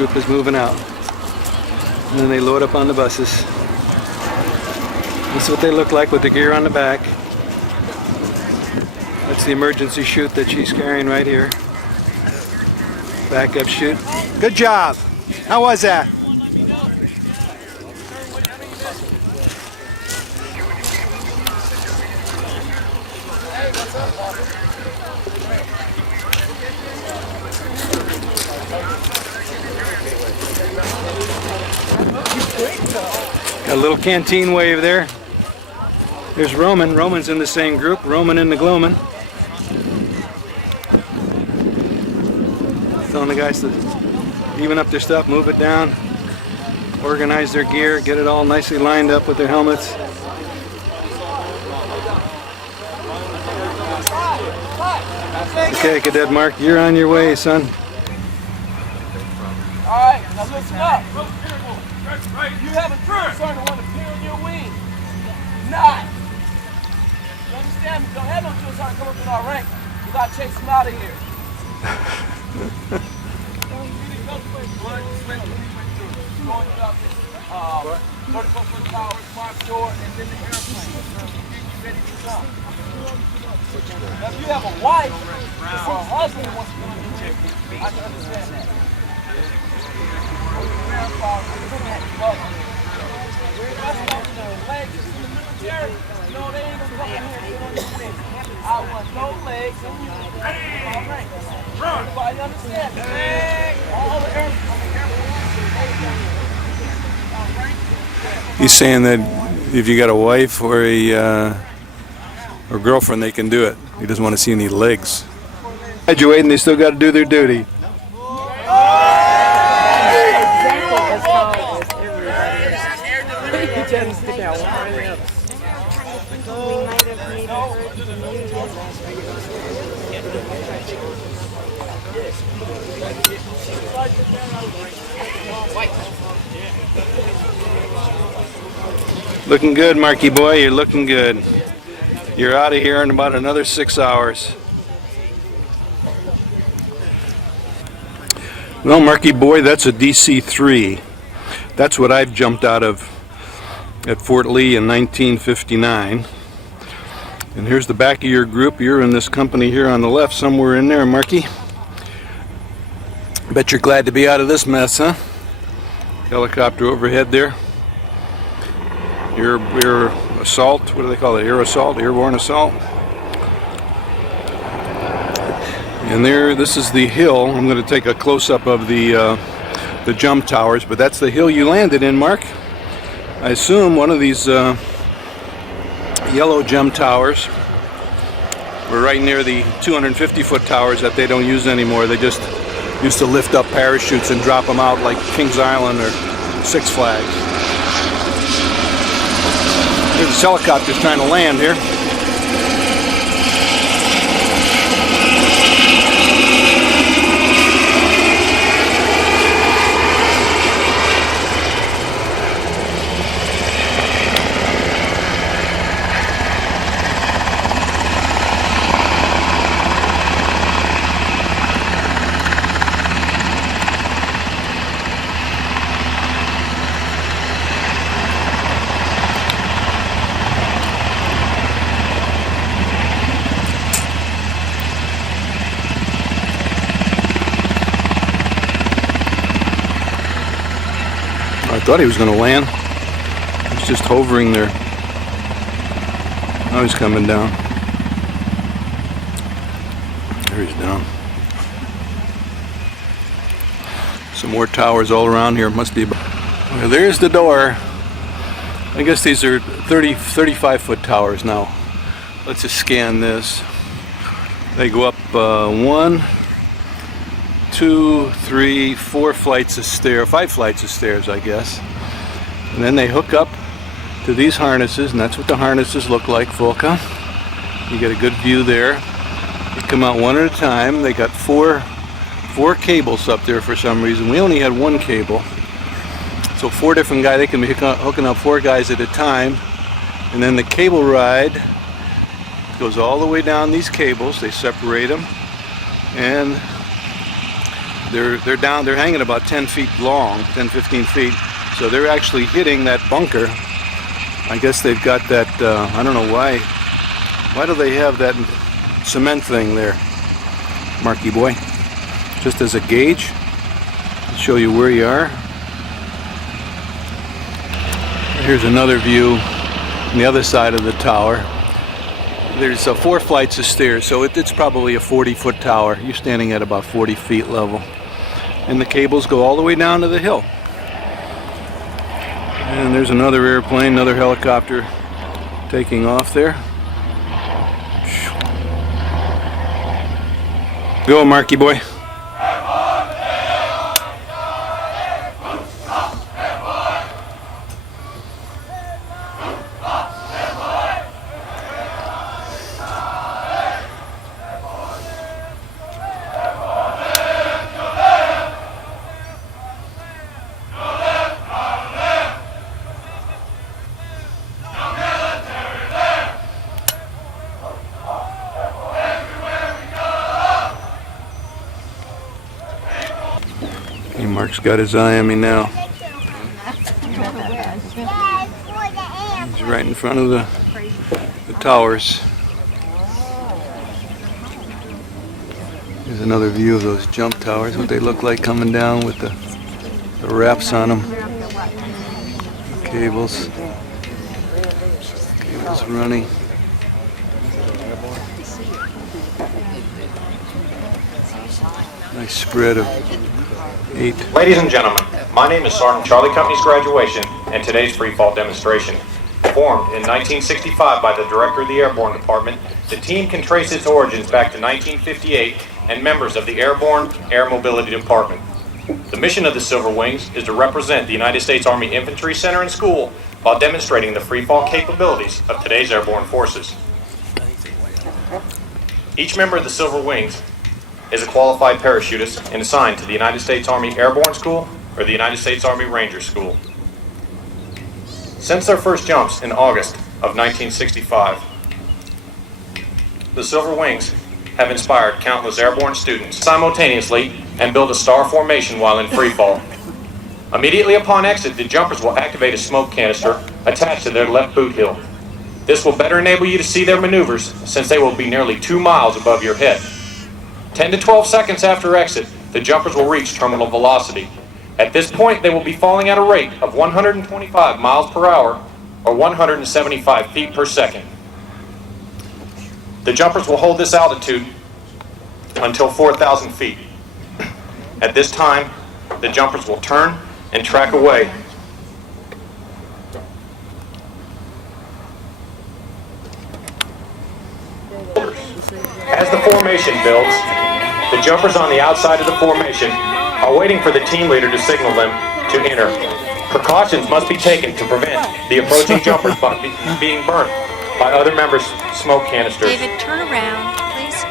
group is moving out. And then they load up on the buses. This is what they look like with the gear on the back. That's the emergency chute that she's carrying right here. Backup chute. Good job. How was that? Got a little canteen wave there. There's Roman. Roman's in the same group. Roman and the Gloman. Telling the guys to even up their stuff, move it down, organize their gear, get it all nicely lined up with their helmets. Okay, Cadet Mark, you're on your way, son. Alright, now listen up. You have a true son to want to pin on your wing. Not. You understand me? Don't have no true son come up in our rank. You gotta chase him out of here. Going up this 34-foot tower, smart door, and then the airplane. Ready to jump. Now, if you have a wife or a husband who wants to come in here, I can understand that. No, they ain't gonna come in here. I want no legs and you. All right. Everybody understand? All the air. He's saying that if you got a wife or a girlfriend, they can do it. He doesn't want to see any legs. Graduating, they still got to do their duty. Looking good, Marky boy. You're looking good. You're out of here in about another 6 hours. Well, Marky boy, that's a DC-3. That's what I've jumped out of at Fort Lee in 1959. And here's the back of your group. You're in this company here on the left, somewhere in there, Marky. Bet you're glad to be out of this mess, huh? Helicopter overhead there. Air assault, what do they call it? Air assault, airborne assault. And there, this is the hill. I'm going to take a close-up of the jump towers, but that's the hill you landed in, Mark. I assume one of these yellow jump towers were right near the 250-foot towers that they don't use anymore. They just used to lift up parachutes and drop them out like Kings Island or Six Flags. This helicopter's trying to land here. I thought he was going to land. He's just hovering there. Now he's coming down. There he's down. Some more towers all around here. Must be about... Well, there's the door. I guess these are 35-foot towers now. Let's just scan this. They go up 1, 2, 3, 4 flights of stairs, 5 flights of stairs, I guess. And then they hook up to these harnesses, and that's what the harnesses look like, Volka. You get a good view there. They come out one at a time. They got four cables up there for some reason. We only had one cable. So 4 different guys, they can be hooking up 4 guys at a time. And then the cable ride goes all the way down these cables. They separate them. And they're down, they're hanging about 10 feet long, 10, 15 feet. So they're actually hitting that bunker. I guess they've got that, I don't know why. Why do they have that cement thing there, Marky boy? Just as a gauge to show you where you are. Here's another view on the other side of the tower. There's 4 flights of stairs, so it's probably a 40-foot tower. You're standing at about 40 feet level. And the cables go all the way down to the hill. And there's another airplane, another helicopter taking off there. Go, Marky boy. Mark's got his eye on me now. He's right in front of the towers. Here's another view of those jump towers, what they look like coming down with the wraps on them. Cables running. Nice spread of 8. Ladies and gentlemen, my name is Sergeant Charlie Company's graduation and today's freefall demonstration. Formed in 1965 by the Director of the Airborne Department, the team can trace its origins back to 1958 and members of the Airborne Air Mobility Department. The mission of the Silver Wings is to represent the United States Army Infantry Center and School while demonstrating the freefall capabilities of today's airborne forces. Each member of the Silver Wings is a qualified parachutist and assigned to the United States Army Airborne School or the United States Army Ranger School. Since their first jumps in August of 1965, the Silver Wings have inspired countless airborne students simultaneously and build a star formation while in freefall. Immediately upon exit, the jumpers will activate a smoke canister attached to their left boot heel. This will better enable you to see their maneuvers since they will be nearly 2 miles above your head. 10 to 12 seconds after exit, the jumpers will reach terminal velocity. At this point, they will be falling at a rate of 125 miles per hour or 175 feet per second. The jumpers will hold this altitude until 4,000 feet. At this time, the jumpers will turn and track away. As the formation builds, the jumpers on the outside of the formation are waiting for the team leader to signal them to enter. Precautions must be taken to prevent the approaching jumpers being burnt by other members' smoke canisters. David, turn around, please.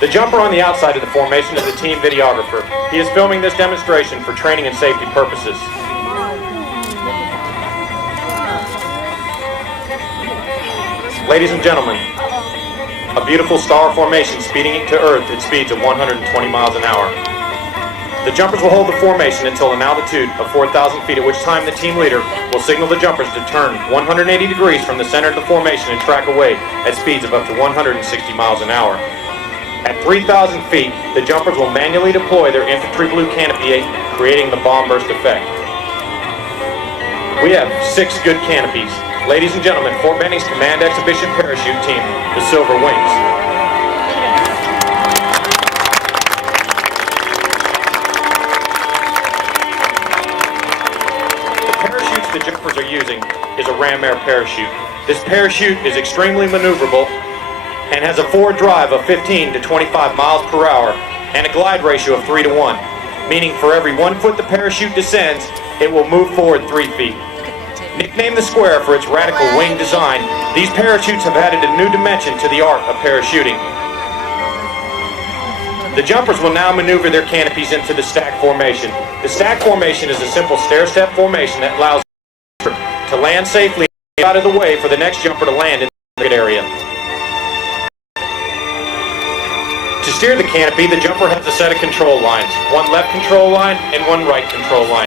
The jumper on the outside of the formation is the team videographer. He is filming this demonstration for training and safety purposes. Ladies and gentlemen, a beautiful star formation speeding to Earth at speeds of 120 miles an hour. The jumpers will hold the formation until an altitude of 4,000 feet, at which time the team leader will signal the jumpers to turn 180 degrees from the center of the formation and track away at speeds of up to 160 miles an hour. At 3,000 feet, the jumpers will manually deploy their infantry blue canopy, creating the bomb burst effect. We have 6 good canopies. Ladies and gentlemen, Fort Benning's Command Exhibition Parachute Team, the Silver Wings. The parachutes the jumpers are using is a ram air parachute. This parachute is extremely maneuverable and has a forward drive of 15 to 25 miles per hour and a glide ratio of 3 to 1, meaning for every 1 foot the parachute descends, it will move forward 3 feet. Nicknamed the Square for its radical wing design, these parachutes have added a new dimension to the art of parachuting. The jumpers will now maneuver their canopies into the stack formation. The stack formation is a simple stair-step formation that allows to land safely out of the way for the next jumper to land in the target area. To steer the canopy, the jumper has a set of control lines, one left control line and one right control line.